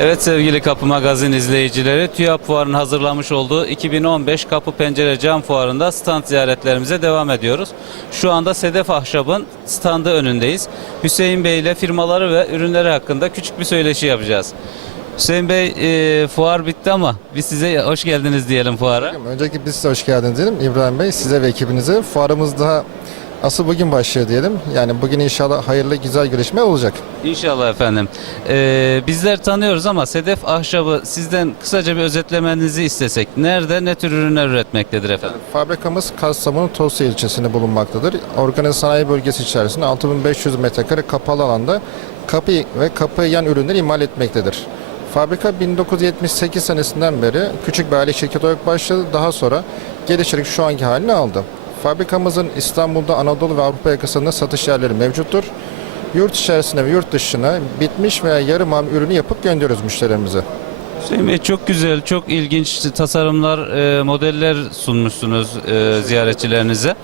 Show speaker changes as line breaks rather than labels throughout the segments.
Evet sevgili Kapı Magazin izleyicileri, TÜYAP Fuarı'nın hazırlamış olduğu 2015 Kapı Pencere Cam Fuarı'nda stand ziyaretlerimize devam ediyoruz. Şu anda Sedef Ahşap'ın standı önündeyiz. Hüseyin Bey ile firmaları ve ürünleri hakkında küçük bir söyleşi yapacağız. Hüseyin Bey, e, fuar bitti ama biz size hoş geldiniz diyelim fuara.
Öncelikle biz size hoş geldiniz diyelim. İbrahim Bey size ve ekibinize. Fuarımız daha asıl bugün başlıyor diyelim. Yani bugün inşallah hayırlı güzel görüşme olacak.
İnşallah efendim. E, bizler tanıyoruz ama Sedef Ahşap'ı sizden kısaca bir özetlemenizi istesek. Nerede, ne tür ürünler üretmektedir efendim?
Fabrikamız Kastamonu Tosya ilçesinde bulunmaktadır. Organize sanayi bölgesi içerisinde 6500 metrekare kapalı alanda kapı ve kapı yan ürünleri imal etmektedir. Fabrika 1978 senesinden beri küçük bir aile şirketi olarak başladı. Daha sonra gelişerek şu anki halini aldı. Fabrikamızın İstanbul'da, Anadolu ve Avrupa yakasında satış yerleri mevcuttur. Yurt içerisine ve yurt dışına bitmiş veya yarım ham ürünü yapıp gönderiyoruz müşterilerimize.
Hüseyin Bey çok güzel, çok ilginç tasarımlar, e, modeller sunmuşsunuz e, ziyaretçilerinize.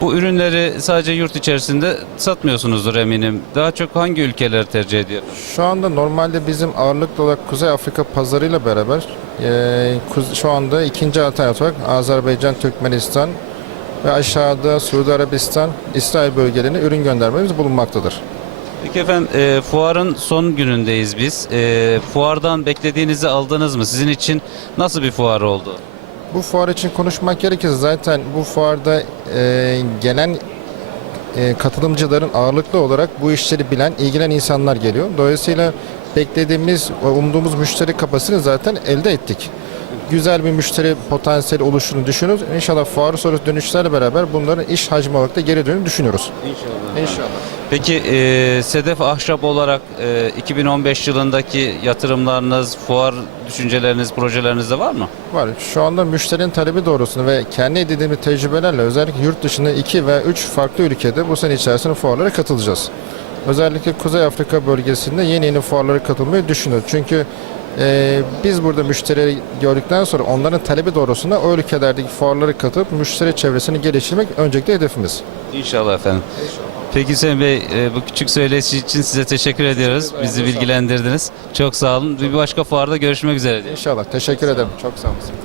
Bu ürünleri sadece yurt içerisinde satmıyorsunuzdur eminim. Daha çok hangi ülkeler tercih ediyor?
Şu anda normalde bizim ağırlıklı olarak Kuzey Afrika pazarıyla beraber e, şu anda ikinci alternatif olarak Azerbaycan, Türkmenistan ve aşağıda Suudi Arabistan, İsrail bölgelerine ürün göndermemiz bulunmaktadır.
Peki efendim e, fuarın son günündeyiz biz. E, fuardan beklediğinizi aldınız mı? Sizin için nasıl bir fuar oldu?
Bu fuar için konuşmak gerekirse zaten bu fuarda e, gelen e, katılımcıların ağırlıklı olarak bu işleri bilen, ilgilenen insanlar geliyor. Dolayısıyla beklediğimiz, umduğumuz müşteri kapasitesini zaten elde ettik. Güzel bir müşteri potansiyeli oluştuğunu düşünüyoruz. İnşallah fuar sonrası dönüşlerle beraber bunların iş hacmi olarak da geri dönüp düşünüyoruz.
İnşallah.
İnşallah.
Peki e, Sedef Ahşap olarak e, 2015 yılındaki yatırımlarınız, fuar düşünceleriniz, projelerinizde var mı?
Var. Şu anda müşterinin talebi doğrultusunda ve kendi edindiğimiz tecrübelerle özellikle yurt dışında 2 ve 3 farklı ülkede bu sene içerisinde fuarlara katılacağız. Özellikle Kuzey Afrika bölgesinde yeni yeni fuarlara katılmayı düşünüyoruz. Çünkü e, biz burada müşteri gördükten sonra onların talebi doğrultusunda o ülkelerdeki fuarlara katılıp müşteri çevresini geliştirmek öncelikle hedefimiz.
İnşallah efendim. Peki Hüseyin Bey e, bu küçük söyleşi için size teşekkür ediyoruz. Bizi bilgilendirdiniz. Çok sağ olun. Bir başka fuarda görüşmek üzere. diyelim.
İnşallah. Teşekkür ederim. Çok sağ olun.